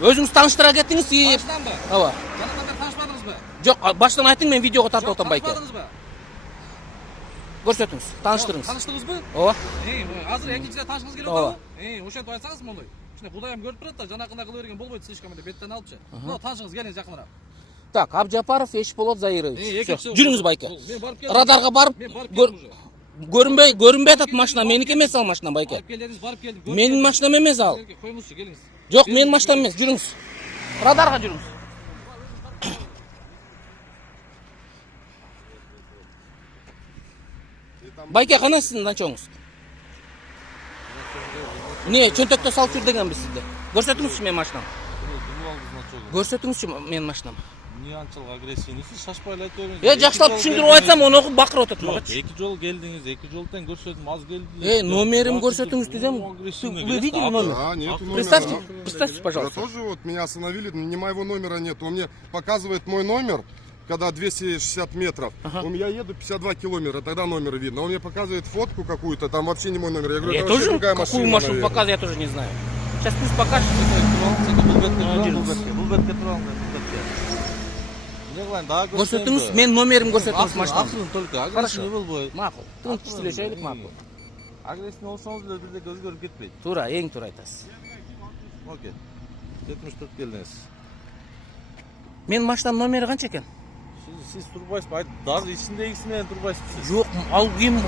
Өзүңүз тааныштыра кетиңиз. Таныштанбы? Ооба. Жанагындай таанышпадыңызбы? Жок, баштан айтың, мен видеого тартып Жок, атам байке. таанышпадыңызбы? Көрсөтүңүз, тааныштырыңыз. Таныштыңызбы? Ооба. Азыр экинчиден таанышкыңыз келип Ооба. атабы? Ошентип айтсаңыз мондай. Ушундай Кудайым көрүп турат да, жанакындай кыла берген болбойт, слишком эле беттен алыпчы. Мына таанышыңыз келиңиз жакыныраак. Так, Абжапаров Эшполот Заирович. Экинчи. Жүрүңүз байке. Мен барып келдим. Радарга барып, Мен барып келдим уже. көрүнбөй атат машина, меники эмес ал машина байке. Барып келдиңиз, барып келдим. Менин машинам эмес ал. Коюңузчу, келиңиз. Жок, менин машинам эмес, жүрүңүз. Радарга жүрүңүз. Байке, кана сиздин данчоңуз? Не, чөнтөктө салып жүр дегенбиз сизде. Көрсөтүңүзчү менин машинамды. Көрсөтүңүзчү менин машинамды. Эмне анчалык агрессивныйсиз? Шашпай эле айтып бериңиз. Жакшылап түшүндүрүп айтсам, оны окуп бакырып атат Жок, багычы. 2 жолу келдиңиз, 2 жолу тең көрсөтүм, аз келдиңиз. Номерим көрсөтүңүз десем, вы видели номер? А, нет номера. Представьте, Я пожалуйста. тоже вот меня остановили, но ни моего номера нет. Он мне показывает мой номер, когда 260 метров. Я еду 52 километра, тогда номер видно. Он мне показывает фотку какую-то, там вообще не мой номер. Я говорю, Я это вообще тоже другая какую машина, машину наверное. показывает, я тоже не знаю. Сейчас пусть покажет. Бул бетке турам, эмне кылайын, дагы Көрсөтүңүз, мен номерим көрсөтүңүз машинамды. Акырын только, Хорошо. агрессивный болбой. Макул. Тынчтилешейлик макул. Агрессивный болсоңуз деле бирде өзгөрүп кетпейт. Туура, эң туура айтасыз. Окей. 74 келдиңиз. Менин машинамдын номери канча экен? Siz турбайсызбы? Даже ичиндегиси менен турбайсызбы сиз? Жок, ал ким?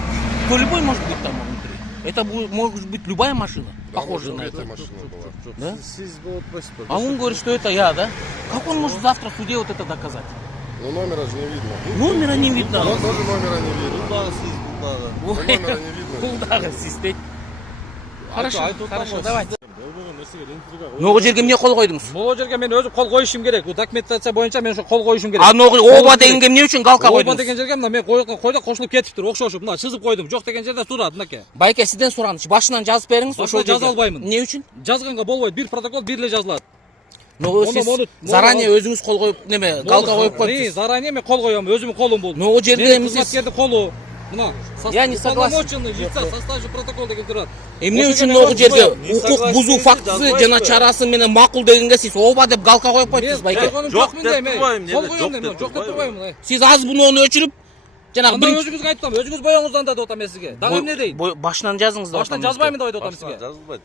То любой может быть там внутри. Это может быть любая машина, Да, похожая может, на эта это. машина была. Да? Siz болуп атпайсызбы? А он говорит, что это я, да? Как он может завтра в суде вот это доказать? Но номера же не видно. Номера не видно. Вот тоже номера не видно. Бул дагы сиз, бул дагы. Но номера не видно. Кулдагы систем. Хорошо, Айтып атам хорошо, го, давайте. Болбогон нерсеге интрига. Могу жерге эмне кол койдуңуз? Могу жерге мен өзүм кол коюшум керек. Бул документация боюнча мен ошо кол коюшум керек. А ногу оба дегенге эмне үчүн галка Оба койдуңуз? деген жерге мына мен койдо кошулуп кетиптир, окшошуп. Мына чызып койдум. Жок деген жерде турат, мынакей. Байке, сизден сураныч, башынан жазып бериңиз, Башынан жаза албаймын. Эмне үчүн? Жазганга болбойт. Бир протокол бир эле жазылат. Ногу сиз заранее өзүңүз кол коюп неме, галка коюп коюпсуз. Заранее мен кол коём, өзүмдүн колум бул. Ногу жерде Менин сиз кызматкердин колу. Мына, Я не согласен. уполномоченный лица, составивший протокол деген турат. эмне үчүн ногу жерде укук бузуу фактысы жана чарасы менен макул дегенге сиз оба деп галка коюп коюпсуз байке. Жок деп турбайм, кол коём дейм, жок деп турбайм. Сиз аз бунону өчүрүп жанагы Анда өзүңүзгө айтып атам, өзүңүз боюңуздан да деп атам мен сизге. Дагы эмне дейт? башынан жазыңыз деп Баштан атам. жазбаймын деп айтып атам сизге. Жазылбайт.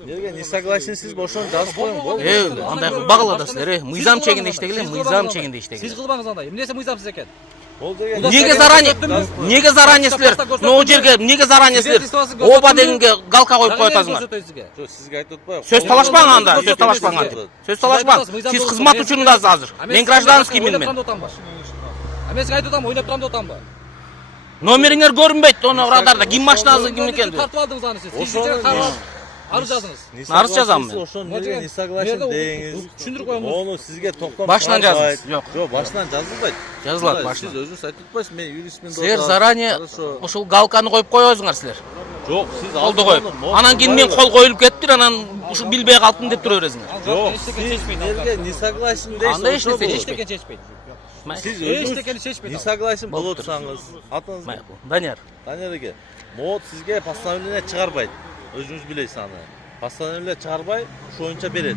Эмнеге не согласенсиз болсоң жазып коюң, болду. Андай багыладасыздар, мыйзам чегинде иштегиле, мыйзам чегинде Сиз иштегиле. кылбаңыз андай. Эмнесе мыйзамсыз экен? Ол деген Неге заранее силер ногу жерге эмнеге заранее силер оба дегенге галка коюп коюп атасыңар? Жок, сизге айтып атпайбы? Сөз талашпаң анда, сөз талашпаң анда. Сөз талашпаң. Сиз кызмат учурundасыз азыр. Мен гражданскиймин мен. А мен сизге айтып атам, ойлоп турам деп атамбы? Номериңер көрүнбөйт, оны радарда ким машинасы ким экенди. Тартып алдыңыз аны сиз. Сиз карап арыз жазыңыз. Арыз жазам мен. Ошону неге не согласен деңиз? Түшүндүрүп коюңуз. Ону сизге токтом. Башынан жазыңыз. Жок. Жок, башынан жазылбайт. Жазылат Сиз башынан. өзүңүз айтып атпайсызбы? Мен юристмин деп. Силер заранее ушул галканы коюп койосуңар силер. Жок, сиз Колду коюп. Анан кийин мен кол коюлуп кетиптир, анан ушул билбей калдым деп тура бересиңер. Жок, сиз неге не согласен дейсиз? Анда эч нерсе Эчтеке чечпейт. Сиз Эчтекени өзүңүз чечпейт. не согласен боло турсаңыз, атыңыз Данияр. Данияр эке, могут сизге постановление чыгарбайт. Өзүңүз билесиз аны. Постановление чыгарбай, ошо боюнча берет.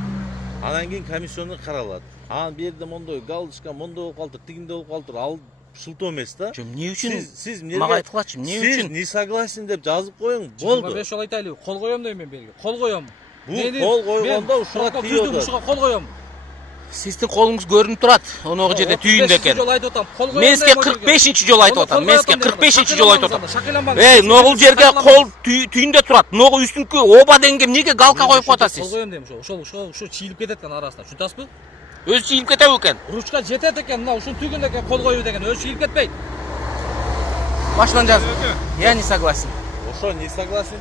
Анан кийин комиссиондон каралат. Анан бир жерде мондой галдышка, мондой болуп калдыр, тигинде болуп калдыр, ал шылтоо эмес да. Эмне үчүн? Сиз Мага айткылачы, эмне Сиз үчүн? не согласен деп жазып коюң, болду. 5 жол айтайлы. Кол коём дейм мен белги. Кол коём. Бул кол койгондо ушуга тийет. Ушуга кол коём. Сиздин колуңуз көрүнүп турат, оногу жерде түйүндө экен. Жол айтып атам. Кол коём. Мен сизге 45-чи жол айтып атам. Мен сизге 45-чи жол айтып атам. Ногул жерге кол түйүндө турат. Ногу үстүнкү оба дегенге эмнеге галка коюп атасыз? Кол коём дейм ошол чийилип кетет экен арасында. Түшүнөсүзбү? Өзү чийилип кетеби экен? Ручка жетет экен, мына ушун түйгөндө экен кол коюу деген өзү чийилип кетпейт. Башынан жазып. Я не согласен. Ошо не согласен